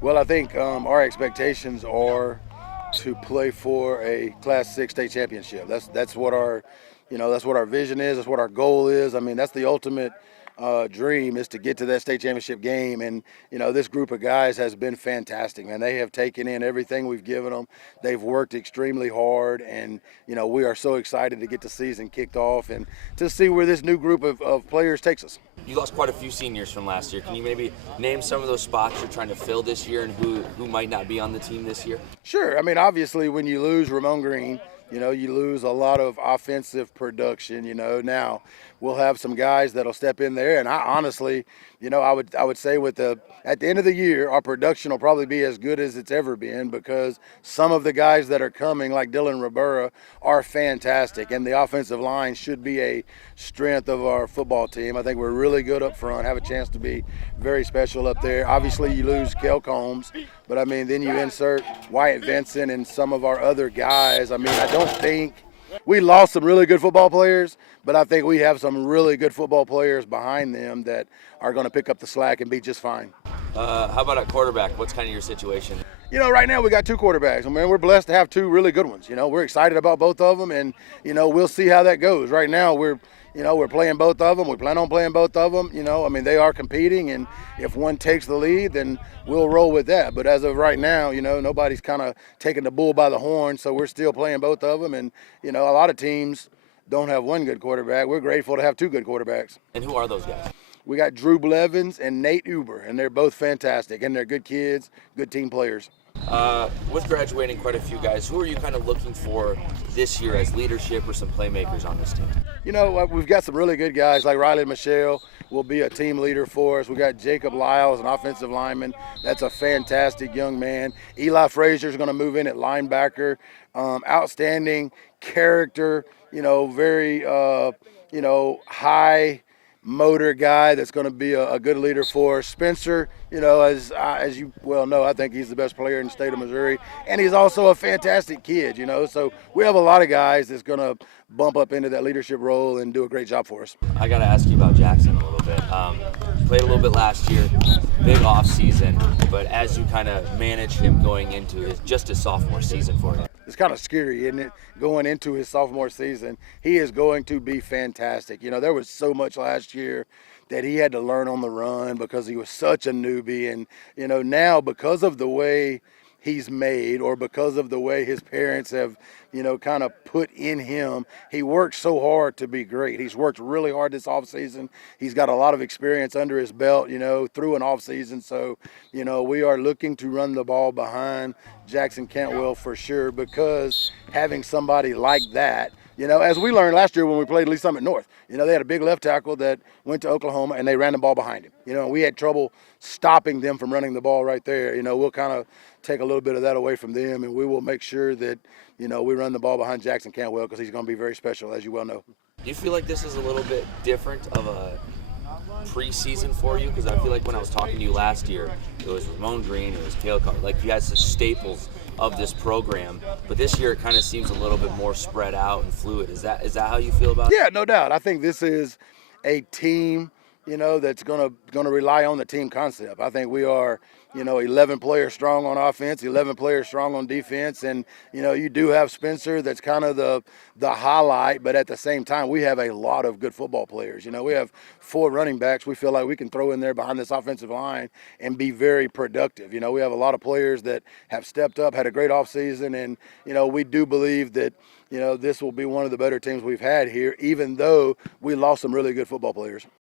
Well, I think our expectations are to play for a Class 6 state championship. That's what our, that's what our vision is. That's what our goal is. I mean, that's the ultimate dream, is to get to that state championship game. And this group of guys has been fantastic, man. They have taken in everything we've given them. They've worked extremely hard, and we are so excited to get the season kicked off and to see where this new group of players takes us. You lost quite a few seniors from last year. Can you maybe name some of those spots you're trying to fill this year and who might not be on the team this year? Sure. I mean, obviously, when you lose Ramon Green, you lose a lot of offensive production. Now we'll have some guys that'll step in there, and I honestly, I would say at the end of the year, our production will probably be as good as it's ever been, because some of the guys that are coming, like Dylan Ribera, are fantastic, and the offensive line should be a strength of our football team. I think we're really good up front, have a chance to be very special up there. Obviously, you lose Kel Combs, but I mean, then you insert Wyatt Vincent and some of our other guys. I mean, I don't think we lost some really good football players, but I think we have some really good football players behind them that are going to pick up the slack and be just fine. How about at quarterback? What's kind of your situation? Right now we got two quarterbacks. I mean, we're blessed to have two really good ones. We're excited about both of them, and we'll see how that goes. Right now we're playing both of them. We plan on playing both of them. I mean, they are competing, and if one takes the lead, then we'll roll with that. But as of right now, nobody's kind of taking the bull by the horn, so we're still playing both of them. And a lot of teams don't have one good quarterback. We're grateful to have two good quarterbacks. And who are those guys? We got Drew Blevins and Nate Uber, and they're both fantastic, and they're good kids, good team players. With graduating quite a few guys, who are you kind of looking for this year as leadership or some playmakers on this team? We've got some really good guys, like Riley Michelle will be a team leader for us. We got Jacob Lyles, an offensive lineman. That's a fantastic young man. Eli Frazier is going to move in at linebacker. Outstanding character, very, high motor guy that's going to be a good leader for us. Spencer, as you well know, I think he's the best player in the state of Missouri, and he's also a fantastic kid. So we have a lot of guys that's going to bump up into that leadership role and do a great job for us. I got to ask you about Jackson a little bit. Played a little bit last year, big off season, but as you kind of manage him going into his sophomore season for him. It's kind of scary, isn't it? Going into his sophomore season, he is going to be fantastic. There was so much last year that he had to learn on the run because he was such a newbie. And, now because of the way he's made, or because of the way his parents have, kind of put in him, he worked so hard to be great. He's worked really hard this offseason. He's got a lot of experience under his belt, through an offseason. So, we are looking to run the ball behind Jackson Cantwell for sure, because having somebody like that, as we learned last year when we played Lee Summit North, they had a big left tackle that went to Oklahoma, and they ran the ball behind him. We had trouble stopping them from running the ball right there. We'll kind of take a little bit of that away from them, and we will make sure that, we run the ball behind Jackson Cantwell, because he's going to be very special, as you well know. Do you feel like this is a little bit different of a preseason for you? Because I feel like when I was talking to you last year, it was Ramon Green, it was Kale Carter, like you had the staples of this program, but this year it kind of seems a little bit more spread out and fluid. Is that how you feel about it? Yeah, no doubt. I think this is a team, that's gonna rely on the team concept. I think we are, 11 players strong on offense, 11 players strong on defense, and you do have Spencer that's kind of the highlight, but at the same time we have a lot of good football players. We have 4 running backs we feel like we can throw in there behind this offensive line and be very productive. We have a lot of players that have stepped up, had a great offseason, and we do believe that this will be one of the better teams we've had here, even though we lost some really good football players.